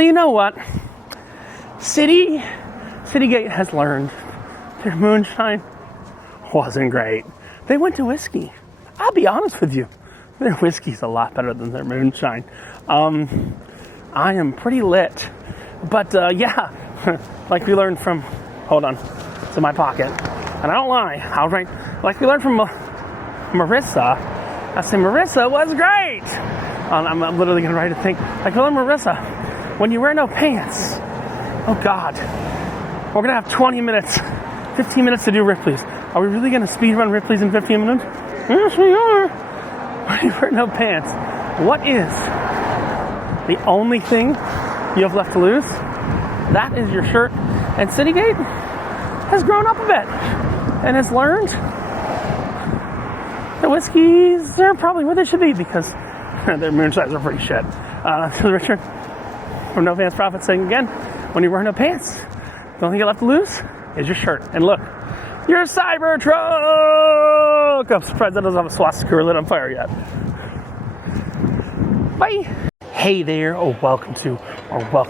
So you know what? Citygate has learned their moonshine wasn't great. They went to whiskey. I'll be honest with you. Their whiskey's a lot better than their moonshine. I am pretty lit. But yeah, like we learned from, hold on, it's in my pocket. And I don't lie, I'll write, like we learned from Marissa, I say Marissa was great. I'm literally gonna write a thing. Like we learned Marissa, when you wear no pants, oh God, we're gonna have 20 minutes, 15 minutes to do Ripley's. Are we really gonna speed run Ripley's in 15 minutes? Yes, we are. When you wear no pants, what is the only thing you have left to lose? That is your shirt. And Citygate has grown up a bit and has learned the whiskeys are probably where they should be because their moonshines are pretty shit. So Richard from No Pants Profit saying again, when you wear no pants, the only thing you left to lose is your shirt. And look, your Cybertruck! I'm surprised that doesn't have a swastika lit on fire yet. Bye! Hey there, welcome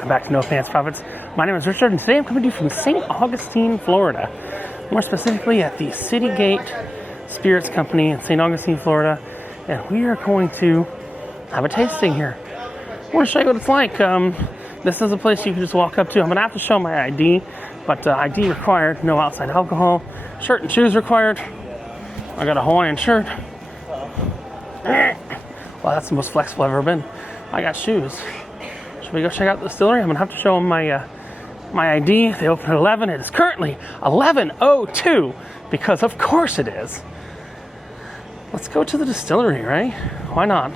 back to No Pants Profits. My name is Richard, and today I'm coming to you from St. Augustine, Florida. More specifically at the Citygate Spirits Company in St. Augustine, Florida. And we are going to have a tasting here. I want to show you what it's like. This is a place you can just walk up to. I'm going to have to show my ID, but ID required, no outside alcohol. Shirt and shoes required. I got a Hawaiian shirt. Wow, that's the most flexible I've ever been. I got shoes. Should we go check out the distillery? I'm going to have to show them my ID. They open at 11. It is currently 11:02 because of course it is. Let's go to the distillery, right? Why not?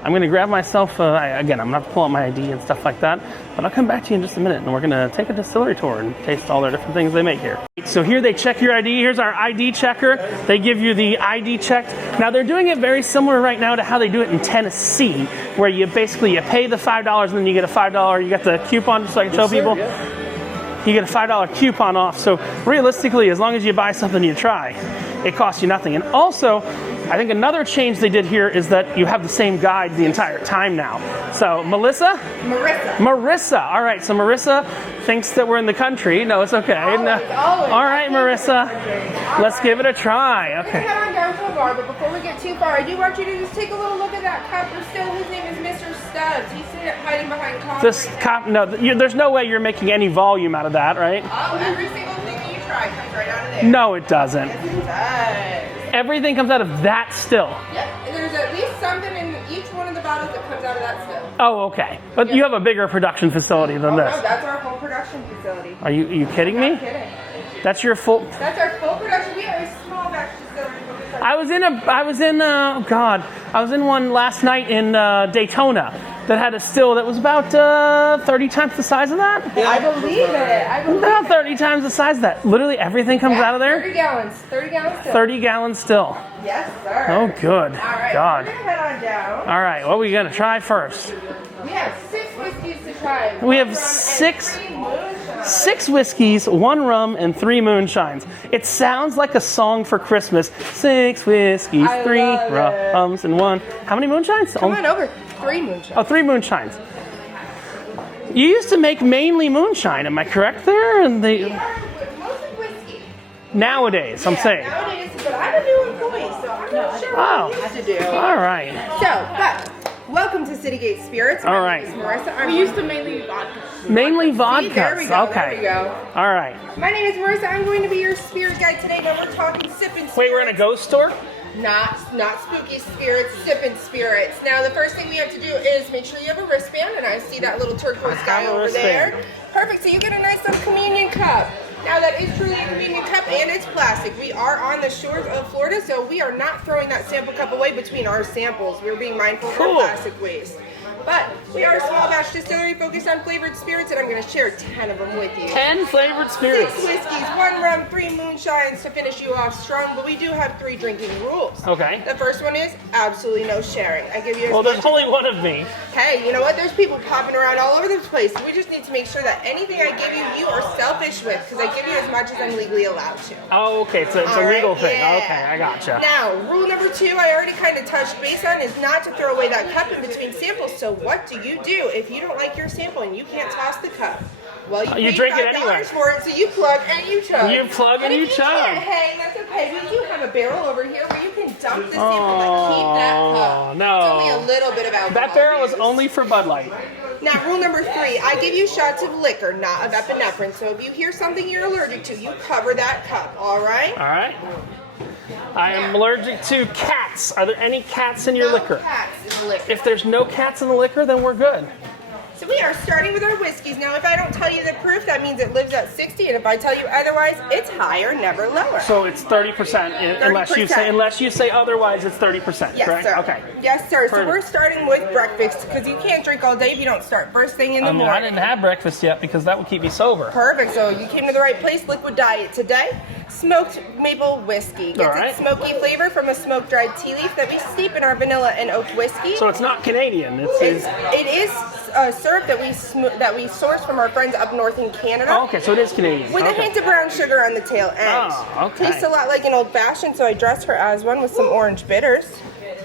I'm going to grab myself, again, I'm going to have to pull out my ID and stuff like that, but I'll come back to you in just a minute, and we're going to take a distillery tour and taste all their different things they make here. So here they check your ID. Here's our ID checker. They give you the ID check. Now, they're doing it very similar right now to how they do it in Tennessee, where you basically, you pay the $5, and then you get a $5, you get the coupon, just so I can show people. You get a $5 coupon off. So realistically, as long as you buy something you try, it costs you nothing. And also, I think another change they did here is that you have the same guide the entire time now. So, Marissa. All right, so Marissa thinks that we're in the country. No, it's okay. Always. All right, Marissa. Let's give it a try. Okay. We're head on down to the bar, but before we get too far, I do want you to just take a little look at that cup. Still, his name is Mr. Stubbs. He's sitting hiding behind coffee. This cup, no, there's no way you're making any volume out of that, right? Oh, every single thing that you try comes right out of there. No, it doesn't. Yes, it does. Everything comes out of that still. Yep, there's at least something in each one of the bottles that comes out of that still. Oh, okay. But you have a bigger production facility than this. No, that's our whole production facility. Are you kidding me? I'm not kidding. That's your full... That's our full production. We are a small batch distillery. I was in one last night in Daytona that had a still that was about 30 times the size of that. Yeah. I believe it. About 30 times the size of that. Literally everything comes out of there? 30 gallons. 30 gallons still. 30 gallons still. Yes, sir. Oh, good. All right, God. We're going to head on down. All right, what are we going to try first? We have 6 whiskeys to try. We have 6 whiskeys, 1 rum, and 3 moonshines. It sounds like a song for Christmas. 6 whiskeys, 3 rums, and 1. How many moonshines? Come on over. 3 moonshines. Oh, 3 moonshines. You used to make mainly moonshine, am I correct there? And mostly whiskey. Nowadays, I'm saying. Nowadays, but I'm a new employee, so I'm not sure what we have to do. All right. So, but welcome to Citygate Spirits. All right. My name is Marissa. We used to mainly vodka. Mainly vodkas. There we go. Okay. There we go. All right. My name is Marissa. I'm going to be your spirit guide today. Now we're talking sipping spirits. Wait, we're in a ghost store? Not spooky spirits, sipping spirits. Now the first thing we have to do is make sure you have a wristband, and I see that little turquoise guy over there. Perfect. So you get a nice little communion cup. Now that is truly a communion cup, and it's plastic. We are on the shores of Florida, so we are not throwing that sample cup away between our samples. We're being mindful of our plastic waste. But we are a small batch distillery focused on flavored spirits, and I'm going to share 10 of them with you. 10 flavored spirits. 6 whiskeys, 1 rum, 3 moonshines to finish you off strong, but we do have 3 drinking rules. Okay. The first one is absolutely no sharing. I give you Well, there's only one of me. Hey, you know what? There's people popping around all over the place. We just need to make sure that anything I give you, you are selfish with, because I give you as much as I'm legally allowed to. Oh, okay. So it's a legal thing. Yeah. Okay, I gotcha. Now, rule number 2, I already kind of touched base on, is not to throw away that cup in between samples. So So what do you do if you don't like your sample and you can't toss the cup? Well, you drink it anyway. For it, so you plug and you chug. You plug and you chug. Can't hang, that's okay. We do have a barrel over here where you can dump the sample and keep that cup. No. It's only a little bit of alcohol. That barrel is only for Bud Light. Now, rule number 3, I give you shots of liquor, not of epinephrine. So if you hear something you're allergic to, you cover that cup, all right? All right. I am allergic to cats. Are there any cats in your liquor? No cats in the liquor. If there's no cats in the liquor, then we're good. So we are starting with our whiskeys. Now, if I don't tell you the proof, that means it lives at 60, and if I tell you otherwise, it's higher, never lower. So it's 30%, unless you say otherwise, it's 30%, yes, correct? Sir. Okay. Yes, sir. Perfect. So we're starting with breakfast, because you can't drink all day if you don't start first thing in the morning. I didn't have breakfast yet because that would keep me sober. Perfect. So you came to the right place. Liquid diet today. Smoked maple whiskey. Gets its smoky flavor from a smoke dried tea leaf that we steep in our vanilla and oak whiskey. So it's not Canadian. It is syrup that we source from our friends up north in Canada. Oh, okay, so it is Canadian. With a hint of brown sugar on the tail end. Oh, okay. Tastes a lot like an old fashioned, so I dress her as one with some orange bitters.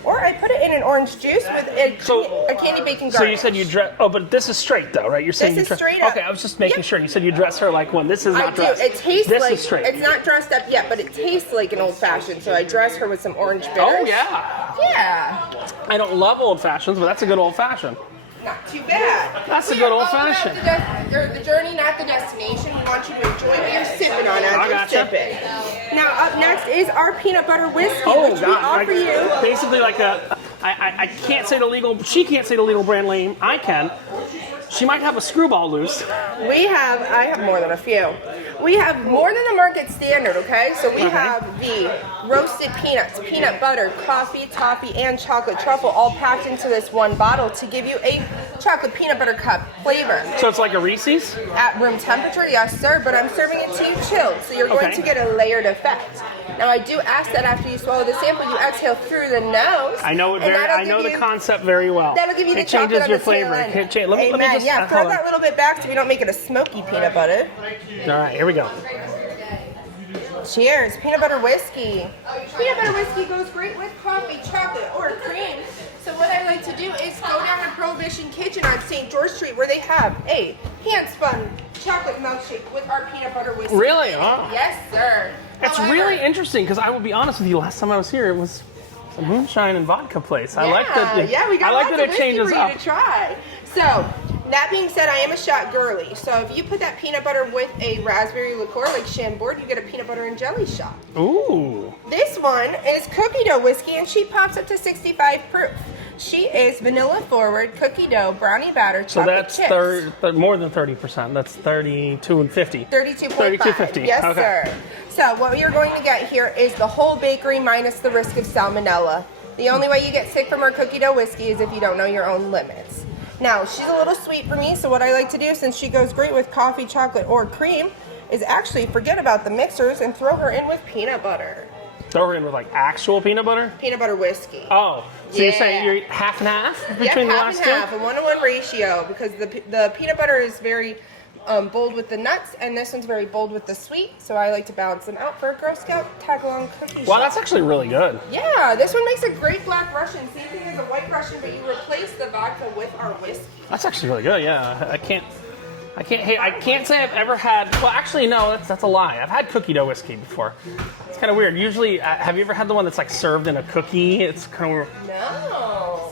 Or I put it in an orange juice with a candy bacon garnish. So you said you dress. Oh, but this is straight though, right? You're saying this you is straight up. Okay, I was just making sure. You said you dress her like one. This is not dressed. It tastes this like is straight. It's not dressed up yet, but it tastes like an old fashioned. So I dress her with some orange bitters. Oh yeah. Yeah. I don't love old fashions, but that's a good old fashioned. Not too bad. That's a good old fashioned. The journey, not the destination. We want you to enjoy what you're sipping on as you're sipping. Now, up next is our peanut butter whiskey, which we offer you. Basically, like I can't say the legal. She can't say the legal brand name. I can. She might have a screwball loose. I have more than a few. We have more than the market standard, okay? So we have the roasted peanuts, peanut butter, coffee, toffee, and chocolate truffle all packed into this one bottle to give you a chocolate peanut butter cup flavor. So it's like a Reese's? At room temperature, yes, sir, but I'm serving it to you chilled, so you're going to get a layered effect. Now, I do ask that after you swallow the sample, you exhale through the nose. I know it very. I know the concept very well. That'll give you the it changes chocolate your on the flavor. tail end. Let me just throw that little bit back so we don't make it a smoky peanut butter. All right, here we go. Cheers, peanut butter whiskey. Peanut butter whiskey goes great with coffee, chocolate, or cream. So what I like to do is go down to Prohibition Kitchen on St. George Street where they have a hand-spun chocolate milkshake with our peanut butter whiskey. Really? Oh. Yes, sir. It's really interesting because I will be honest with you. Last time I was here, it was a moonshine and vodka place. I like that. We got lots of it whiskey changes for you up. to try. So that being said, I am a shot girly. So if you put that peanut butter with a raspberry liqueur like Chambord, you get a peanut butter and jelly shot. Ooh. This one is cookie dough whiskey, and she pops up to 65 proof. She is vanilla forward, cookie dough, brownie batter, chocolate chips. So that's more than 30%. That's 32 and 50. 32.5. 32.50. Yes, okay. sir. So what you're going to get here is the whole bakery minus the risk of salmonella. The only way you get sick from our cookie dough whiskey is if you don't know your own limits. Now, she's a little sweet for me, so what I like to do, since she goes great with coffee, chocolate, or cream, is actually forget about the mixers and throw her in with peanut butter. Throw her in with like actual peanut butter? Peanut butter whiskey. Oh, so you're saying you're half and half between the last two? Yeah, half and half, a 1-to-1 ratio, because the peanut butter is very bold with the nuts, and this one's very bold with the sweet, so I like to balance them out for a Girl Scout tag-along cookie Wow, shot. that's actually really good. Yeah, this one makes a great black Russian. Same thing as a white Russian, but you replace the vodka with our whiskey. That's actually really good, yeah. I can't say I've ever had. Well, actually, no, that's a lie. I've had cookie dough whiskey before. It's kind of weird. Usually, have you ever had the one that's like served in a cookie? It's kind of weird. No.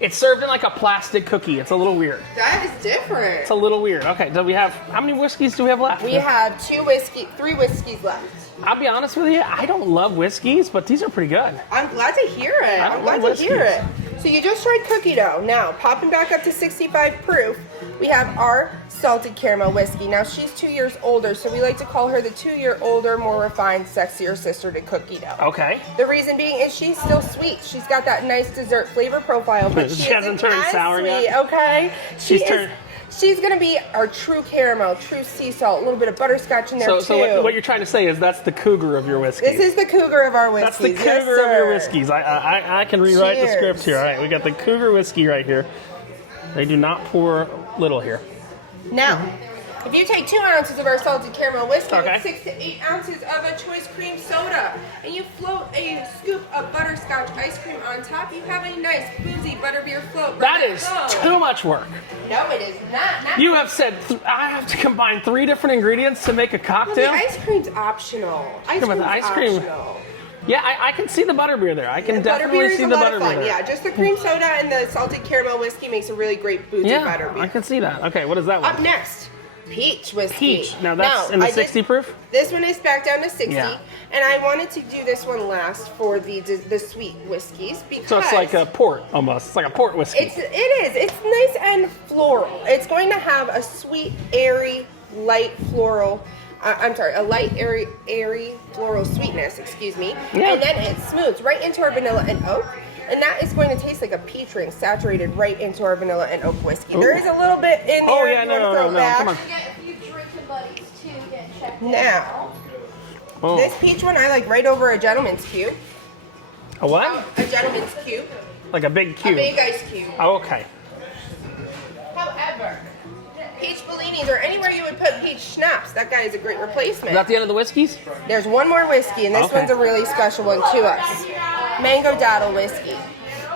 It's served in like a plastic cookie. It's a little weird. That is different. It's a little weird. Okay, do we have how many whiskeys do we have left? We have 3 whiskeys left. I'll be honest with you, I don't love whiskeys, but these are pretty good. I'm glad to hear it. I'm glad to hear it. So you just tried cookie dough. Now, popping back up to 65 proof, we have our salted caramel whiskey. Now, she's 2 years older, so we like to call her the 2-year older, more refined, sexier sister to cookie dough. Okay. The reason being is she's still sweet. She's got that nice dessert flavor profile, but she hasn't turned sour yet. Okay? She's going to be our true caramel, true sea salt, a little bit of butterscotch in there, too. So what you're trying to say is that's the cougar of your whiskeys. This is the cougar of our whiskeys. That's the cougar of your whiskeys. I can rewrite the script here. All right, we got the cougar whiskey right here. They do not pour little here. Now, If you take 2 ounces of our salted caramel whiskey Okay. with 6 to 8 ounces of a choice cream soda, and you float a scoop of butterscotch ice cream on top, you have a nice boozy butterbeer float. That is too much work. No, it is not. You have said I have to combine 3 different ingredients to make a cocktail. Well, the ice cream's optional. Ice Come on, cream's the ice cream. optional. Yeah, I can see the butterbeer there. I can The definitely butterbeer is see a the lot of butterbeer fun. there. Yeah, just the cream soda and the salted caramel whiskey makes a really great boozy Yeah, butterbeer. I can see that. Okay, what is that one? Up next, peach whiskey. Peach. Now that's in the 60 proof? This one is back down to 60, Yeah. and I wanted to do this one last for the sweet whiskeys because So it's like a port almost. It's like a port whiskey. it is. It's nice and floral. It's going to have a sweet, airy, light floral. A light, airy floral sweetness. Excuse me. Yeah. And then it smooths right into our vanilla and oak. And that is going to taste like a peach ring saturated right into our vanilla and oak whiskey. Ooh. There is a little bit in there. Oh, if yeah, you wanna no, throw no, no, back. come on. Get a few drinking buddies too, get checked Now, Oh. this peach one I like right over a gentleman's cube. A what? A gentleman's cube. Like a big A cube. big ice cube. Oh, okay. However, peach bellinis or anywhere you would put peach schnapps, that guy is a great replacement. Is that the end of the whiskeys? There's one more whiskey, and this Okay. one's a really special one to us. Mango daddle whiskey.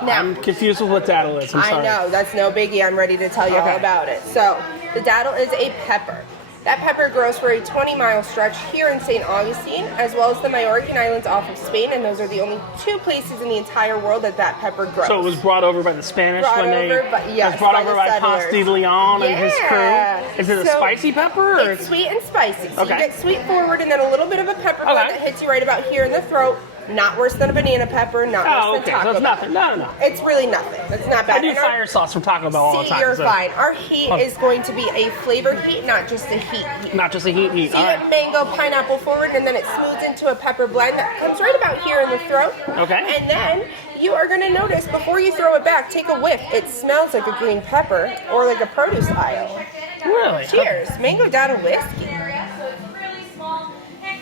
Now, I'm confused with what daddle is. I'm sorry. I know, that's no biggie. I'm ready to tell you all Okay. about it. So, the daddle is a pepper. That pepper grows for a 20-mile stretch here in St. Augustine, as well as the Majorcan Islands off of Spain, and those are the only 2 places in the entire world that pepper grows. So it was brought over by the Spanish Brought when they over by- yes, it was brought by over the by settlers. Ponce de Leon and his Yeah. crew. Is it a So, spicy pepper? Or It's sweet and spicy. So Okay. you get sweet forward and then a little bit of a pepper bud Okay. that hits you right about here in the throat. Not worse than a banana pepper, not Oh, worse okay. than Taco So it's Bell. nothing. No. It's really nothing. It's not bad. I do And our- fire sauce from Taco Bell all the See, time. you're so- fine. Our heat Oh. is going to be a flavor heat, not just a heat. Not just a heat. See All that right. mango pineapple forward, and then it smooths into a pepper blend that comes right about here in the throat. Okay. And then you are going to notice before you throw it back, take a whiff. It smells like a green pepper or like a produce aisle. Really? Cheers, mango daddle whiskey.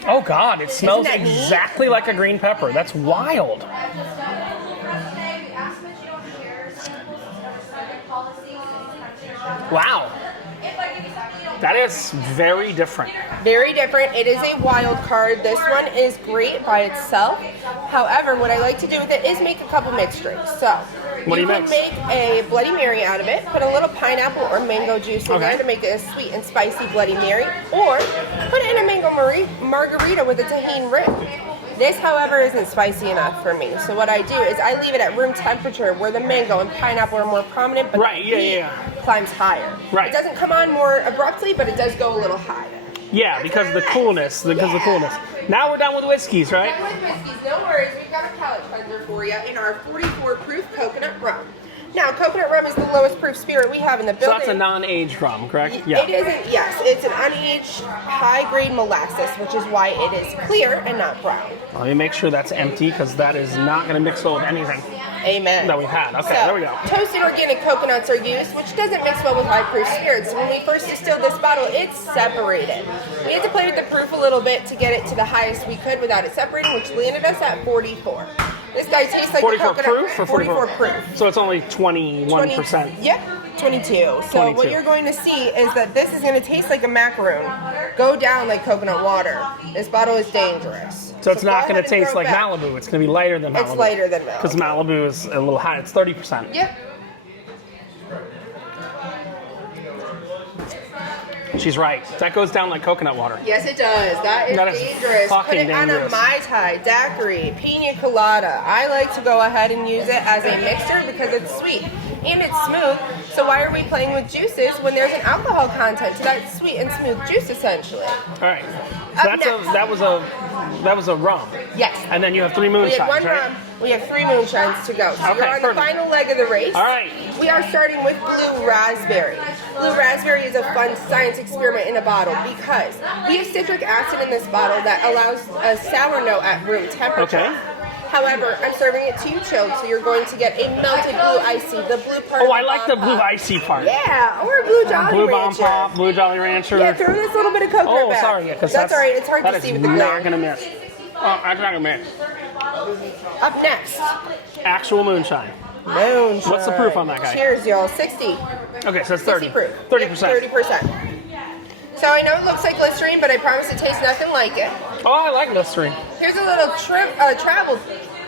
Oh God! It smells that neat? exactly like a green pepper. That's wild. Wow. That is very different. Very different. It is a wild card. This one is great by itself. However, what I like to do with it is make a couple mixed drinks. So What do you can mix? make a Bloody Mary out of it, put a little pineapple or mango juice in Okay. there to make it a sweet and spicy Bloody Mary, or put it in a mango margarita with a tahini rim. This, however, isn't spicy enough for me. So what I do is I leave it at room temperature where the mango and pineapple are more prominent, but Right, the yeah, heat yeah. climbs higher. Right. It doesn't come on more abruptly, but it does go a little higher. Yeah, because of the coolness. Because of the coolness. Now we're done with whiskeys, right? Done with whiskeys, no worries. We've got a palate cleanser for you in our 44 proof coconut rum. Now, coconut rum is the lowest proof spirit we have in the So building. that's a non-aged rum, correct? Yeah. It isn't, yes. It's an unaged, high-grade molasses, which is why it is clear and not brown. Let me make sure that's empty because that is not going to mix well with anything Amen. that we've had. Okay, So, there we go. toasted organic coconuts are used, which doesn't mix well with high-proof spirits. When we first distilled this bottle, it's separated. We had to play with the proof a little bit to get it to the highest we could without it separating, which landed us at 44. This guy tastes like 44 a coconut. proof or 44 proof. So it's only 21%. Yep, 22. So 22. what you're going to see is that this is going to taste like a macaroon, go down like coconut water. This bottle is dangerous. So it's not go going to ahead and taste throw like it back. Malibu. It's going to be lighter than Malibu. It's lighter than Malibu. Because Malibu is a little high. It's 30%. Yep. She's right. That goes down like coconut water. Yes, it does. That is dangerous. Put fucking it on a dangerous. Mai Tai, daiquiri, pina colada. I like to go ahead and use it as a mixer because it's sweet and it's smooth. So why are we playing with juices when there's an alcohol content to that sweet and smooth juice essentially? All right. Up So next. that was a rum. Yes. And then you have 3 We moonshines, had one right? rum. We have 3 moonshines to go. So Okay, you're on perfect. the final leg of the race. All right. We are starting with blue raspberry. Blue raspberry is a fun science experiment in a bottle because we have citric acid in this bottle that allows a sour note at room temperature. Okay. However, I'm serving it to you chilled, so you're going to get a melted blue icy, the blue part. Oh, of I like the Bomb blue Pop. icy part. Yeah, or a blue Jolly Blue Bomb Rancher. Pop, Blue Jolly Rancher. Yeah, throw this little bit of coconut Oh, back. sorry, yeah, because that's all right. It's hard that to is see with the not glare. gonna miss. Oh, that's not gonna miss. Up next, Actual moonshine. moonshine. What's the proof on that guy? Cheers, y'all. 60. Okay, so it's 60 30. proof. 30%. Yep, 30%. So I know it looks like Listerine, but I promise it tastes nothing like it. Oh, I like Listerine. Here's a little travel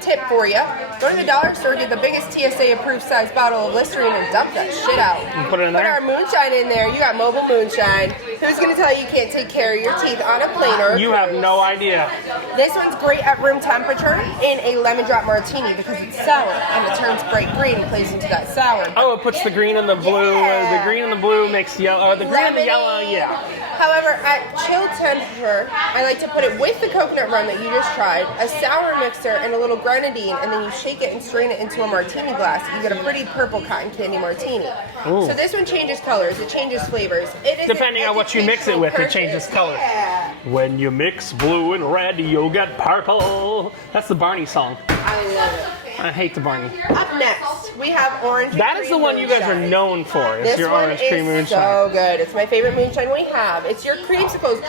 tip for you. Go to the dollar store, get the biggest TSA approved size bottle of Listerine and dump that shit out. And put it in there? Put our moonshine in there. You got mobile moonshine. Who's going to tell you you can't take care of your teeth on a plane or a You have cruise? no idea. This one's great at room temperature in a lemon drop martini because it's sour and it turns bright green and plays into that sour. Oh, it puts the green and the blue. Yeah. The green and the blue makes yellow. The green and the yellow, yeah. However, at chill temperature, I like to put it with the coconut rum that you just tried, a sour mixer, and a little grenadine, and then you shake it and strain it into a martini glass. You get a pretty purple cotton candy martini. Ooh. So this one changes colors, it changes flavors. It is Depending on what you mix it with, it changes color. Yeah. When you mix blue and red, you'll get purple. That's the Barney song. I love it. I hate the Barney. Up next, we have orange. That is the one you guys are known for. It's This your one orange is cream moonshine. so good. It's my favorite moonshine we have. It's your creamsicles,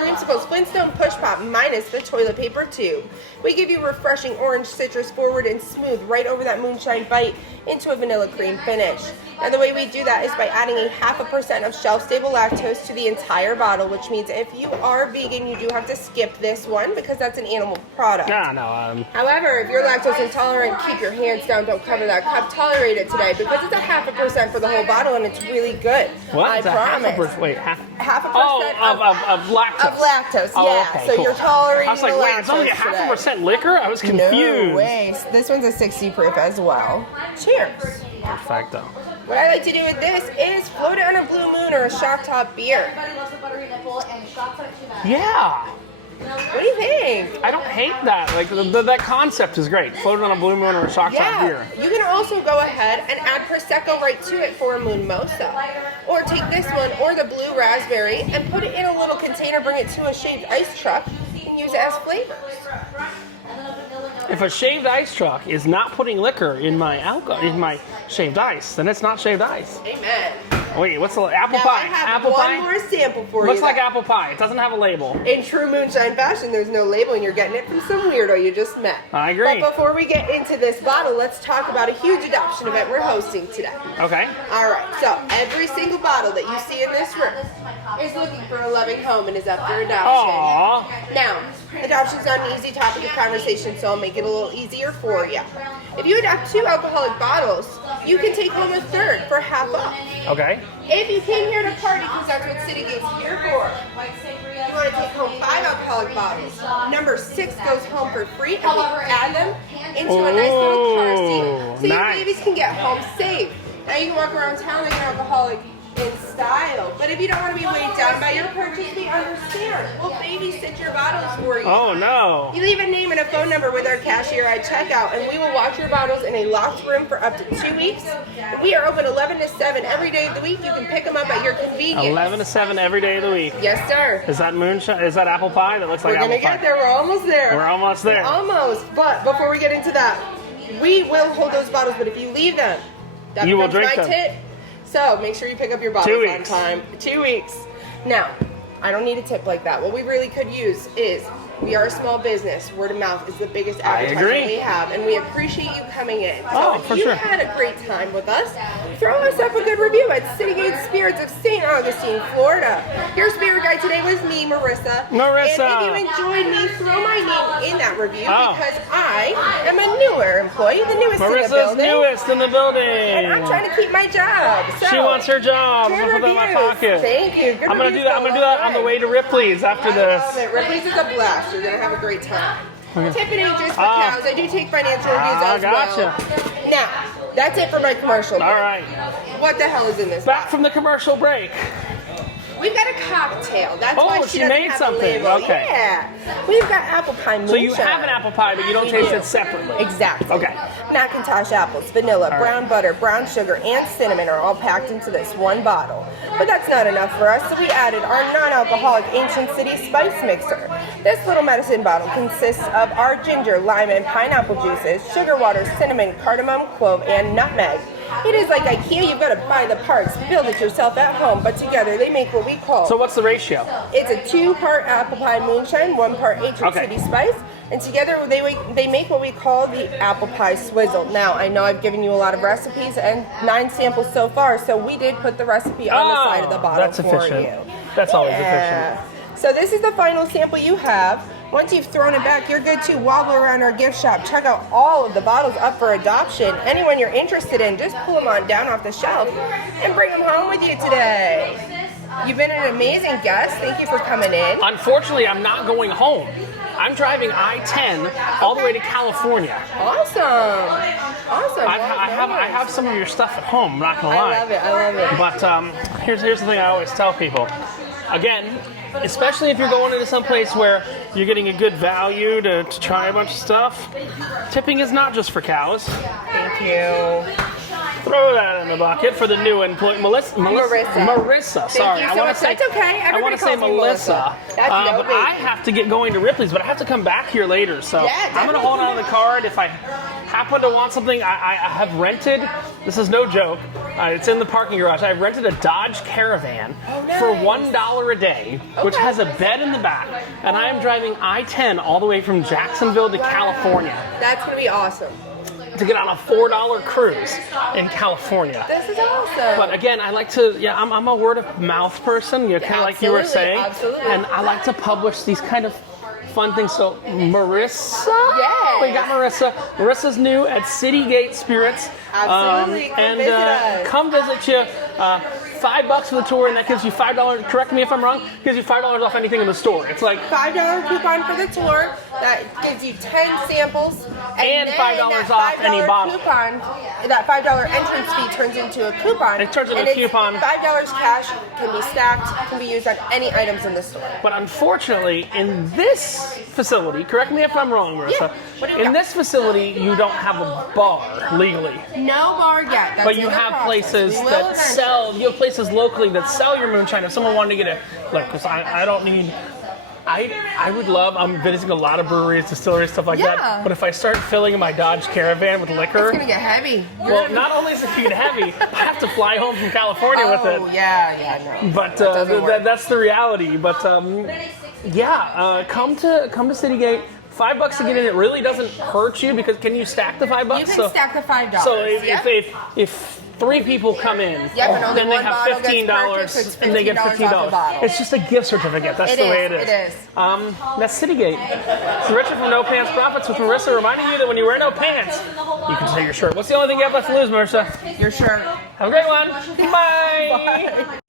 Flintstone push pop minus the toilet paper tube. We give you refreshing orange citrus forward and smooth right over that moonshine bite into a vanilla cream finish. Now the way we do that is by adding a 0.5% of shelf-stable lactose to the entire bottle, which means if you are vegan, you do have to skip this one because that's an animal product. No. However, if you're lactose intolerant, keep your hands down, don't cover that cup, tolerate it today because it's a 0.5% for the whole bottle and it's really good. What? I It's a promise. Wait, 0.5% of lactose. of lactose, Oh, yeah. okay, so cool. you're tolerating I was like, the wait, it's only lactose today. 0.5% liquor? I was confused. No way. This one's a 60 proof as well. Cheers. Perfecto. What I like to do with this is float it on a blue moon or a shock top beer. Everybody loves the buttery nipple and shots of it too much. Yeah. What do you think? I don't hate that. Like that concept is great. Floated on a blue moon or a shock top beer. You can also go ahead and add Prosecco right to it for a Moonmosa. Or take this one or the blue raspberry and put it in a little container, bring it to a shaved ice truck, and use it as flavors. If a shaved ice truck is not putting liquor in my shaved ice, then it's not shaved ice. Amen. Wait, what's the apple Now pie? I have Apple one pie? more sample for Looks you. like apple pie. It doesn't have a label. In true moonshine fashion, there's no label and you're getting it from some weirdo you just met. I agree. But before we get into this bottle, let's talk about a huge adoption event we're hosting today. Okay. All right, so every single bottle that you see in this room is looking for a loving home and is up for adoption. Aww. Now, adoption's not an easy topic of conversation, so I'll make it a little easier for you. If you adopt 2 alcoholic bottles, you can take home a third for half off. Okay. If you came here to party, because that's what City Gate's here for, you want to take home 5 alcoholic bottles. Number 6 goes home for free, and we add them into a nice little car seat, so nice. your babies can get home safe. Now you can walk around town like an alcoholic in style, but if you don't want to be weighed down by your purchase, we understand. We'll babysit your bottles for you. Oh no. You leave a name and a phone number with our cashier at checkout, and we will watch your bottles in a locked room for up to 2 weeks. We are open 11 to 7 every day of the week. You can pick them up at your convenience. 11 to 7 every day of the week. Yes, sir. Is that moonshine? Is that apple pie? That looks like We're gonna apple pie. get there. We're almost there. We're almost there. Almost. But before we get into that, we will hold those bottles. But if you leave them, that You will becomes drink my them. tip. So make sure you pick up your bottles 2 on weeks. time. 2 weeks. Now, I don't need a tip like that. What we really could use is, we are a small business. Word of mouth is the biggest advertisement agree. we have, and we appreciate you coming in. So Oh, if for you sure. had a great time with us, throw us up a good review at City Gate Spirits of St. Augustine, Florida. Your spirit guide today was me, Marissa. Marissa. And if you enjoyed me, throw my name in that review Oh. because I am a newer employee, the newest in the Marissa's building. newest in the building. And I'm trying to keep my job. So, She wants her job. good I'm gonna put that in my reviews. pocket. Thank you. Good I'm gonna do reviews that. I'm go gonna a do that long on the way. way to Ripley's after I this. love it. Ripley's is a blast. You're gonna have a great time. Tiffany, just for Ah. cows. I do take financial reviews as gotcha. well. Now, that's it for my commercial. All right. What the hell is in this? Back from the commercial break. We've got a cocktail. That's Oh, why she doesn't made have something. A label. Okay. Yeah. We've got apple pie moonshine. So you have an apple pie, but you don't We taste do. it separately. Exactly. Okay. Macintosh apples, vanilla, All brown right. butter, brown sugar, and cinnamon are all packed into this one bottle. But that's not enough for us, so we added our non-alcoholic Ancient City Spice Mixer. This little medicine bottle consists of our ginger, lime, and pineapple juices, sugar water, cinnamon, cardamom, clove, and nutmeg. It is like IKEA, you've got to buy the parts, build it yourself at home, but together they make what we call... So what's the ratio? It's a 2-part apple pie moonshine, 1 part Ancient Okay. City Spice, and together they make what we call the apple pie swizzle. Now, I know I've given you a lot of recipes and 9 samples so far, so we did put the recipe on the side of the bottle that's for efficient. you. That's always efficient. So this is the final sample you have. Once you've thrown it back, you're good to wobble around our gift shop. Check out all of the bottles up for adoption. Anyone you're interested in, just pull them on down off the shelf and bring them home with you today. You've been an amazing guest. Thank you for coming in. Unfortunately, I'm not going home. I'm driving I-10 all the way to California. Awesome. I have some of your stuff at home, I'm not going to lie. I love it. But here's the thing I always tell people. Again, especially if you're going into some place where you're getting a good value to try a bunch of stuff, tipping is not just for cows. Thank you. Throw that in the bucket for the new employee, Marissa. Sorry, Thank you so much. That's okay. I want Everybody to say calls me Melissa. That's no but big. I have to get going to Ripley's, but I have to come back here later. So Yeah, I'm going to hold on to the card. If I happen to want something, I have rented. This is no joke. It's in the parking garage. I've rented a Dodge Caravan for $1 a day, which has a bed in the back, and I am driving I-10 all the way from Jacksonville to California That's going to be awesome. to get on a $4 cruise in California. This is awesome. But again, I like to, I'm a word of mouth person, kind of like you were saying. Absolutely. And I like to publish these kind of fun things. So Marissa? Yes. We got Marissa. Marissa's new at City Gate Spirits. Absolutely. Come visit us. Come visit you. $5 for the tour, and that gives you $5. Correct me if I'm wrong. Gives you $5 off anything in the store. It's like $5 coupon for the tour. That gives you 10 samples. And then $5 that off any $5 bottle. Coupon, that $5 entrance fee turns into a coupon. It turns into and a it's coupon. $5 cash can be stacked, can be used on any items in the store. But unfortunately, in this facility, correct me if I'm wrong, Marissa, Yeah. What do you in got? this facility, you don't have a bar legally. No bar yet. That's But you in the have process. places We will that eventually. sell, you have places locally that sell your moonshine. If someone wanted to get because I don't need, I would love, I'm visiting a lot of breweries, distilleries, stuff like Yeah. that. But if I start filling my Dodge Caravan with liquor, It's going to get heavy. well, not only is it going to get heavy, I have to fly home from California with it. Oh, yeah, no. But doesn't work. that's the reality. But come to Citygate. $5 to get in. It really doesn't hurt you because can you stack the $5? You can stack the $5. So Yep. if 3 people come in, Yep, and only then they one have bottle gets $15, purchased, it's and they get $15 off the $15. bottle. It's just a gift certificate. That's It the way is, it is. it is. That's Citygate. So Richard from No Pants Profits with Marissa reminding you that when you wear no pants, you can take your shirt. What's the only thing you have left to lose, Marissa? Your shirt. Have a great one. Bye. Bye.